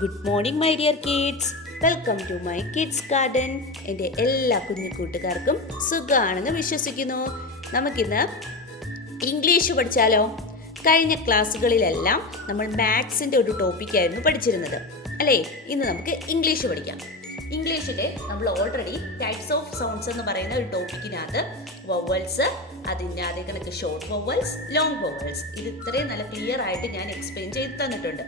Good morning my dear kids. Welcome to my kids garden. എൻ്റെ എല്ലാ കുഞ്ഞു കൂട്ടുകാർക്കും സുഖമാണെന്ന് വിശ്വസിക്കുന്നു. നമുക്കിന്ന് ഇംഗ്ലീഷ് പഠിച്ചാലോ? കഴിഞ്ഞ ക്ലാസ്സുകളിലെല്ലാം നമ്മൾ മാത്സിൻ്റെ ഒരു ടോപ്പിക്കായിരുന്നു പഠിച്ചിരുന്നത് അല്ലേ? ഇന്ന് നമുക്ക് ഇംഗ്ലീഷ് പഠിക്കാം. ഇംഗ്ലീഷിൽ നമ്മൾ ഓൾറെഡി ടൈപ്സ് ഓഫ് സൗണ്ട്സ് എന്ന് പറയുന്ന ഒരു ടോപ്പിക്കിനകത്ത് വവൽസ്, അതിൻ്റെ അതേ കണക്ക് ഷോർട്ട് വവൽസ്, ലോങ് വവൽസ്, ഇത് ഇത്രയും നല്ല ക്ലിയർ ആയിട്ട് ഞാൻ എക്സ്പ്ലെയിൻ ചെയ്ത് തന്നിട്ടുണ്ട്.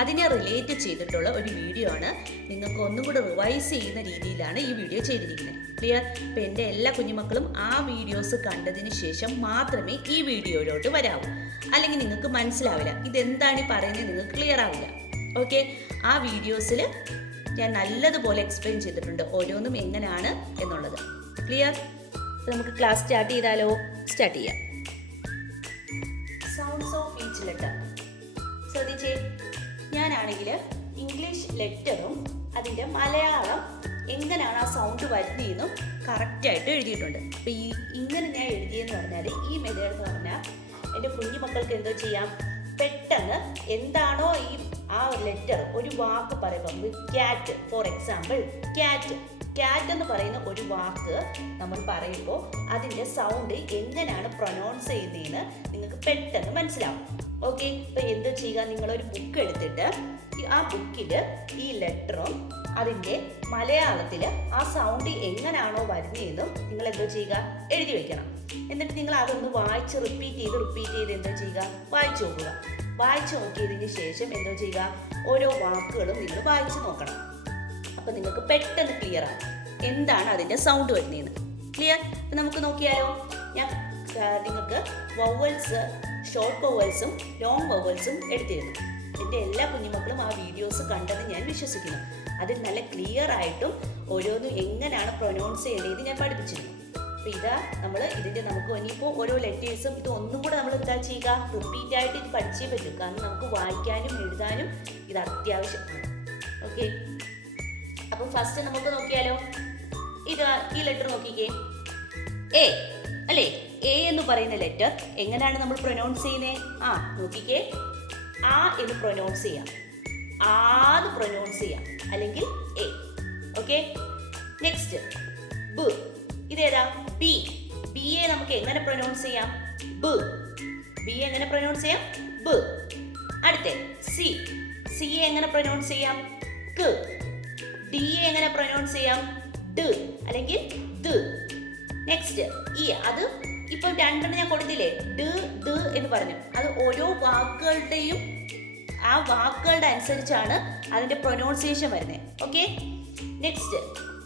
അതിനെ റിലേറ്റ് ചെയ്തിട്ടുള്ള ഒരു വീഡിയോ ആണ്. നിങ്ങൾക്ക് ഒന്നും കൂടി റിവൈസ് ചെയ്യുന്ന രീതിയിലാണ് ഈ വീഡിയോ ചെയ്തിരിക്കുന്നത്. ക്ലിയർ? അപ്പോൾ എൻ്റെ എല്ലാ കുഞ്ഞുമക്കളും ആ വീഡിയോസ് കണ്ടതിന് ശേഷം മാത്രമേ ഈ വീഡിയോയിലോട്ട് വരാവൂ. അല്ലെങ്കിൽ നിങ്ങൾക്ക് മനസ്സിലാവില്ല, ഇതെന്താണ് ഈ പറയുന്നത്, നിങ്ങൾക്ക് ക്ലിയർ ആവില്ല. ഓക്കെ, ആ വീഡിയോസിൽ ഞാൻ നല്ലതുപോലെ എക്സ്പ്ലെയിൻ ചെയ്തിട്ടുണ്ട് ഓരോന്നും എങ്ങനെയാണ് എന്നുള്ളത്. ക്ലിയർ? അപ്പോൾ നമുക്ക് ക്ലാസ് സ്റ്റാർട്ട് ചെയ്താലോ? സ്റ്റാർട്ട് ചെയ്യാം. Sounds of each letter. ശ്രദ്ധിച്ചേ, ഞാനാണെങ്കിൽ ഇംഗ്ലീഷ് ലെറ്ററും അതിൻ്റെ മലയാളം എങ്ങനെയാണ് ആ സൗണ്ട് വരുന്നതെന്നും കറക്റ്റായിട്ട് എഴുതിയിട്ടുണ്ട്. അപ്പോൾ ഇങ്ങനെ ഞാൻ എഴുതിയെന്ന് പറഞ്ഞാൽ, ഈ മെത്തേഡ് എന്ന് പറഞ്ഞാൽ എൻ്റെ കുഞ്ഞു മക്കൾക്ക് എന്തോ ചെയ്യാം, പെട്ടെന്ന് എന്താണോ ഈ ആ ലെറ്റർ ഒരു വാക്ക് പറയുമ്പോൾ, ക്യാറ്റ് ഫോർ എക്സാമ്പിൾ, ക്യാറ്റ് എന്ന് പറയുന്ന ഒരു വാക്ക് നമ്മൾ പറയുമ്പോൾ അതിൻ്റെ സൗണ്ട് എങ്ങനെയാണ് പ്രൊനൗൺസ് ചെയ്യുന്നതെന്ന് നിങ്ങൾക്ക് പെട്ടെന്ന് മനസ്സിലാവും. ഓക്കെ, ഇപ്പം എന്തോ ചെയ്യുക, നിങ്ങളൊരു ബുക്ക് എടുത്തിട്ട് ആ ബുക്കിൽ ഈ ലെറ്ററും അതിൻ്റെ മലയാളത്തിൽ ആ സൗണ്ട് എങ്ങനെയാണോ വരുന്നതെന്നും നിങ്ങൾ എന്തോ ചെയ്യുക, എഴുതി വെക്കണം. എന്നിട്ട് നിങ്ങൾ അതൊന്ന് വായിച്ച് റിപ്പീറ്റ് ചെയ്ത് എന്തോ ചെയ്യുക, വായിച്ചു നോക്കുക. വായിച്ചു നോക്കിയതിന് ശേഷം എന്തോ ചെയ്യുക, ഓരോ വാക്കുകളും നിങ്ങൾ വായിച്ചു നോക്കണം. അപ്പം നിങ്ങൾക്ക് പെട്ടെന്ന് ക്ലിയർ ആവും എന്താണ് അതിൻ്റെ സൗണ്ട് വരുന്നതെന്ന്. ക്ലിയർ? അപ്പം നമുക്ക് നോക്കിയാലോ. ഞാൻ നിങ്ങൾക്ക് വവൽസ്, ഷോർട്ട് വവൽസും ലോങ് വവൽസും എടുത്തിരുന്നു. എൻ്റെ എല്ലാ കുഞ്ഞുമക്കളും ആ വീഡിയോസ് കണ്ടെന്ന് ഞാൻ വിശ്വസിക്കുന്നു. അതിൽ നല്ല ക്ലിയർ ആയിട്ടും ഓരോന്നും എങ്ങനെയാണ് പ്രൊനൗൺസ് ചെയ്യേണ്ടത് ഞാൻ പഠിപ്പിച്ചിരുന്നു. അപ്പോൾ ഇതാ നമുക്ക് ഇനിയിപ്പോൾ ഓരോ ലെറ്റേഴ്സും ഇത് ഒന്നും കൂടെ നമ്മൾ എന്താ ചെയ്യുക, റിപ്പീറ്റ് ആയിട്ട് ഇത് പഠിച്ചേ പറ്റും. കാരണം നമുക്ക് വായിക്കാനും എഴുതാനും ഇത് അത്യാവശ്യമാണ്. ഓക്കെ, അപ്പോൾ ഫസ്റ്റ് നമുക്ക് നോക്കിയാലോ. ഈ ലെറ്റർ നോക്കിക്കേ, എ അല്ലേ? എ എന്ന് പറയുന്ന ലെറ്റർ എങ്ങനെയാണ് നമ്മൾ പ്രൊനൗൺസ് ചെയ്യുന്നത്? നോക്കിക്കേ, ആ എന്ന് പ്രൊനൗൺസ് ചെയ്യാം, ആന്ന് പ്രൊനൗൺസ് ചെയ്യാം, അല്ലെങ്കിൽ എ. ഓക്കെ, നെക്സ്റ്റ് ബ്. ഇതേതാ? ബി. ബിയെ നമുക്ക് എങ്ങനെ പ്രൊനൗൺസ് ചെയ്യാം? ബ്. ബി എങ്ങനെ പ്രൊനൗൺസ് ചെയ്യാം? ബ്. അടുത്ത സി. സിയെ എങ്ങനെ പ്രൊനൗൺസ് ചെയ്യാം? ക്. ഡിയെ എങ്ങനെ പ്രൊനൗൺസ് ചെയ്യാം? ഡ് അല്ലെങ്കിൽ ദ്. Next E. അത് ഇപ്പം രണ്ടെണ്ണം ഞാൻ കൊടുത്തില്ലേ, ഡ് ദ് എന്ന് പറഞ്ഞു. അത് ഓരോ വാക്കുകളുടെയും ആ വാക്കുകളുടെ അനുസരിച്ചാണ് അതിന്റെ പ്രൊനൗൺസിയേഷൻ വരുന്നത്. Okay, next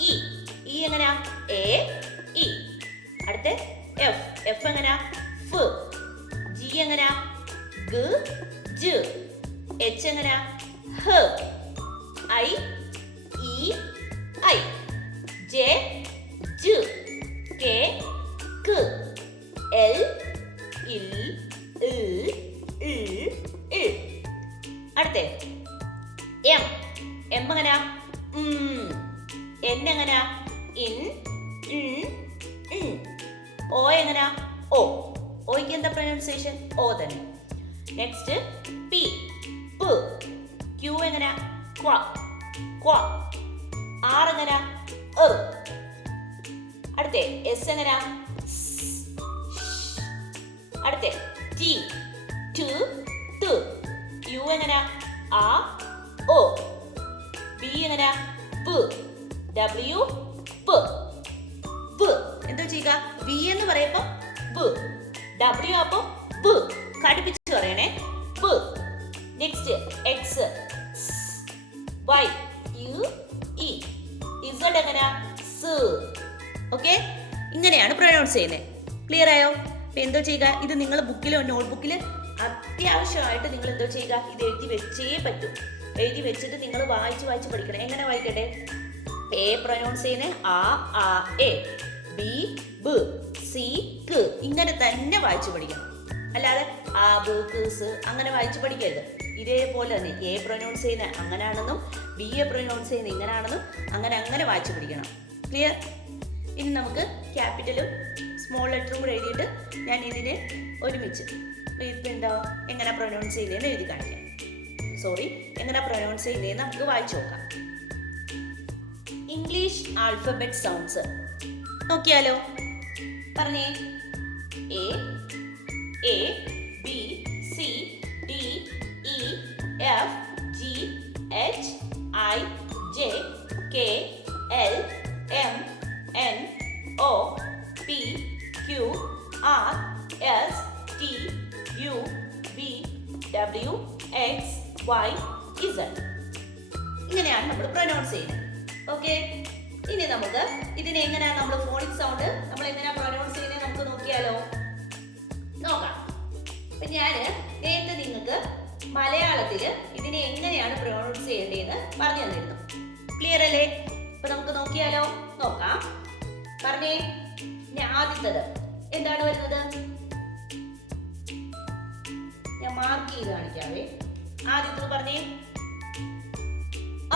E. ഇ എങ്ങനെയാ? എ ഇ. അടുത്ത എഫ്. എഫ് എങ്ങനെയാ? ഫ്. ജി എങ്ങനെയാ? ഗ ജ്. എച്ച് എങ്ങനെയാ? ഹ. ഐ ഇ ഐ. ജെ ജ്. കെ ക്. എൽ ഇൽ ഇൽ ഇൽ ഇൽ. അടുത്ത എം. എം എങ്ങനെയാ? എൻ എങ്ങനെയാ? ഇൻ ഇൻ. ഓ എങ്ങനെയാ? ഓ. ഓയ്ക്ക് എന്താ പ്രൊനൗൺസിയേഷൻ? ഓ തന്നെ. Next P. പ്. ക്യൂ എങ്ങനെയാ? ക്വ ക്വ. ആർ എങ്ങനെയാ? എർ. അടുത്ത എസ് എങ്ങനെയാ? അടുത്ത ടി. ടു ത്. യു എങ്ങനെയാ? ആ ഓ. ബി എങ്ങനെയാ? ബ്. ഡബ്ല്യു ബ്. ബ്. എന്തോ ചെയ്യുക, ബി എന്ന് പറയുമ്പോ ബ്, ഡബ്ല്യു അപ്പോ ബ്. കടുപ്പിച്ച് പറയണേ, ബ്. നെക്സ്റ്റ് എക്സ്, വൈ, യു ഇ. ഇസഡ് എങ്ങനെയാ? സ്. ഓക്കെ, ഇങ്ങനെയാണ് പ്രൊനൗൺസ് ചെയ്യുന്നത്. ക്ലിയർ ആയോ? അപ്പൊ എന്തോ ചെയ്യുക, ഇത് നിങ്ങൾ ബുക്കിലോ നോട്ട്ബുക്കിൽ അത്യാവശ്യമായിട്ട് നിങ്ങൾ എന്തോ ചെയ്യുക, ഇത് എഴുതി വെച്ചേ പറ്റൂ. എഴുതി വെച്ചിട്ട് നിങ്ങൾ വായിച്ച് പഠിക്കണം. എങ്ങനെ വായിക്കട്ടെ? എ പ്രൊനൗൺസ് ചെയ്യുന്നത് ആ എ, ബി ബ്, സി ക്. ഇങ്ങനെ തന്നെ വായിച്ചു പഠിക്കണം. അല്ലാതെ ആ ബ് ക് സ് അങ്ങനെ വായിച്ചു പഠിക്കരുത്. ഇതേപോലെ തന്നെ എ പ്രൊനൗൺസ് ചെയ്യുന്ന അങ്ങനെയാണെന്നും ബി എ പ്രൊനൗൺസ് ചെയ്യുന്ന ഇങ്ങനെയാണെന്നും അങ്ങനെ വായിച്ചു പഠിക്കണം. ക്ലിയർ? ഇനി നമുക്ക് ക്യാപിറ്റലും സ്മോൾ ലെറ്ററും കൂടെ എഴുതിയിട്ട് ഞാൻ ഇതിനെ ഒരുമിച്ച് ഇപ്പം എന്താ എങ്ങനെ പ്രൊനൗൺസ് ചെയ്യുന്നതെന്ന് എഴുതി കാണിക്കാം. എങ്ങനെ പ്രൊനൗൺസ് ചെയ്യുന്നതെന്ന് നമുക്ക് വായിച്ചു നോക്കാം. ഇംഗ്ലീഷ് ആൽഫബറ്റ് സൗണ്ട്സ് നോക്കിയാലോ? പറഞ്ഞേ. A, A, B, C, D, E, F, G, H, I, J, K, L, M, N, O, P, Q, R, S, T, U, V, W, X, Y, Z. ഇങ്ങനെയാണ് നമ്മൾ pronounce ചെയ്യുന്നത്. Okay, ഇനി നമുക്ക് ഇതിനെ എങ്ങനെയാണ് നമ്മൾ ഫോണിക് സൗണ്ട് നമ്മൾ എങ്ങനെയാണ് പ്രൊനൗൺസ് ചെയ്യുന്നത് നമുക്ക് നോക്കിയാലോ? നോക്കാം. അപ്പൊ ഞാൻ നേരത്തെ നിങ്ങൾക്ക് മലയാളത്തിൽ ഇതിനെ എങ്ങനെയാണ് പ്രൊനൗൺസ് ചെയ്യേണ്ടതെന്ന് പറഞ്ഞു തന്നിരുന്നു. ക്ലിയർ അല്ലേ? അപ്പൊ നമുക്ക് നോക്കിയാലോ? നോക്കാം. പറഞ്ഞേ. ആദ്യത്തത് എന്താണ് വരുന്നത്? ഞാൻ മാർക്ക് ചെയ്ത് കാണിക്കാവേ. ആദ്യത്തത് പറഞ്ഞേ.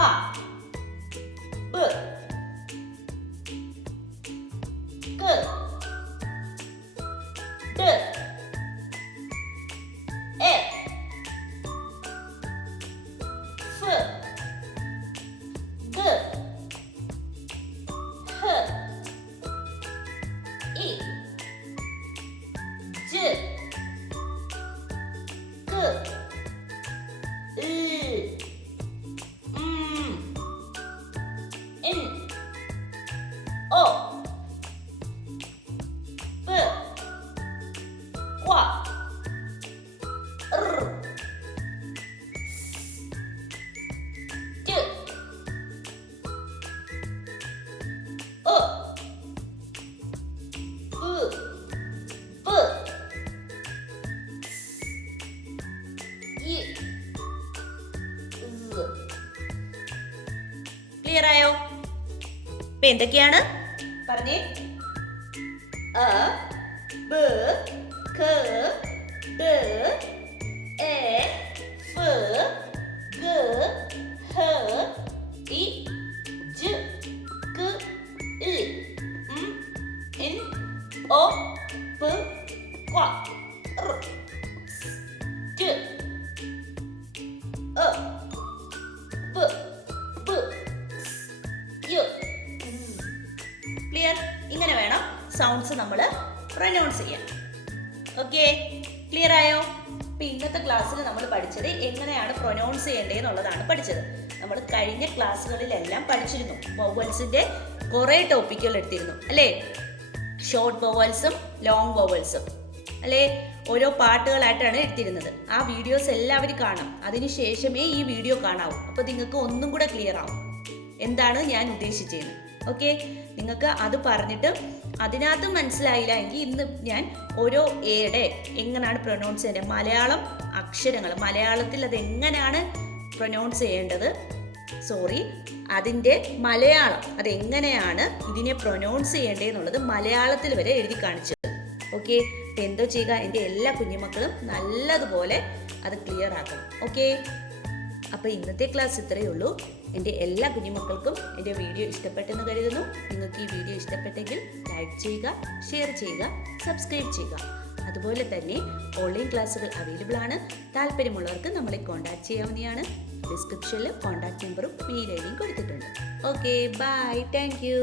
ആ, ബ, ക, ഡ, എ, ഫ്, ഗ, ഹ, ഇ, ജ, ക, ഇ, എൻ, ഒ, പ, ക്വ, ർ, ട്, ഒ, ഉ, പ, ഇ, സ്. ക്ലിയർ ആയോ? ഇപ്പൊ എന്തൊക്കെയാണ് പറഞ്ഞേ? അ, ബ, ക, ഡ, എ, ഫ്, ഗ, ഹ, ഇ, ജ, ക, ഇ, എൻ, ഒ, പ, ക്വ, ർ, ട്, അ, ബ, ബ, യ. ക്ലിയർ? ഇങ്ങനെ വേണം സൗണ്ട്സ് നമ്മൾ പ്രൊനൗൺസ് ചെയ്യാൻ. ഓക്കെ, ക്ലിയർ ആയോ? ഇപ്പൊ ഇന്നത്തെ ക്ലാസ്സിൽ നമ്മൾ പഠിച്ചത് എങ്ങനെയാണ് പ്രൊനൗൺസ് ചെയ്യേണ്ടതെന്നുള്ളതാണ് പഠിച്ചത്. നമ്മൾ കഴിഞ്ഞ ക്ലാസ്സുകളിലെല്ലാം പഠിച്ചിരുന്നു. വൊവൽസിന്റെ കുറേ ടോപ്പിക്കുകൾ എടുത്തിരുന്നു അല്ലേ? ഷോർട്ട് വൊവൽസും ലോങ് വൊവൽസും അല്ലേ? ഓരോ പാട്ടുകളായിട്ടാണ് എടുത്തിരുന്നത്. ആ വീഡിയോസ് എല്ലാവരും കാണാം. അതിനുശേഷമേ ഈ വീഡിയോ കാണാവൂ. അപ്പോൾ നിങ്ങൾക്ക് ഒന്നും കൂടെ ക്ലിയർ ആവും എന്താണ് ഞാൻ ഉദ്ദേശിച്ചത്. ഓക്കെ, നിങ്ങൾക്ക് അത് പറഞ്ഞിട്ട് അതിനകത്ത് മനസ്സിലായില്ല എങ്കിൽ ഇന്ന് ഞാൻ ഓരോ എയുടെ എങ്ങനെയാണ് പ്രൊനൗൺസ് ചെയ്യേണ്ടത്, മലയാളം അക്ഷരങ്ങൾ മലയാളത്തിൽ അത് എങ്ങനെയാണ് പ്രൊനൗൺസ് ചെയ്യേണ്ടത്, അതിൻ്റെ മലയാളം അതെങ്ങനെയാണ് ഇതിനെ പ്രൊനൗൺസ് ചെയ്യേണ്ടതെന്നുള്ളത് മലയാളത്തിൽ വരെ എഴുതി കാണിച്ചത്. ഓക്കെ, അപ്പം എന്തോ ചെയ്യുക, എൻ്റെ എല്ലാ കുഞ്ഞുമക്കളും നല്ലതുപോലെ അത് ക്ലിയർ ആക്കണം. ഓക്കെ, അപ്പോൾ ഇന്നത്തെ ക്ലാസ് ഇത്രയേ ഉള്ളൂ. എൻ്റെ എല്ലാ കുഞ്ഞുമക്കൾക്കും എൻ്റെ വീഡിയോ ഇഷ്ടപ്പെട്ടെന്ന് കരുതുന്നു. നിങ്ങൾക്ക് ഈ വീഡിയോ ഇഷ്ടപ്പെട്ടെങ്കിൽ ലൈക്ക് ചെയ്യുക, ഷെയർ ചെയ്യുക, സബ്സ്ക്രൈബ് ചെയ്യുക. അതുപോലെ തന്നെ ഓൺലൈൻ ക്ലാസ്സുകൾ അവൈലബിൾ ആണ്. താല്പര്യമുള്ളവർക്ക് നമ്മളെ കോൺടാക്ട് ചെയ്യാവുന്നതാണ്. ഡിസ്ക്രിപ്ഷനിൽ കോൺടാക്ട് നമ്പറും മെയിൽ ഐ ഡിയും കൊടുത്തിട്ടുണ്ട്. Okay, bye, thank U.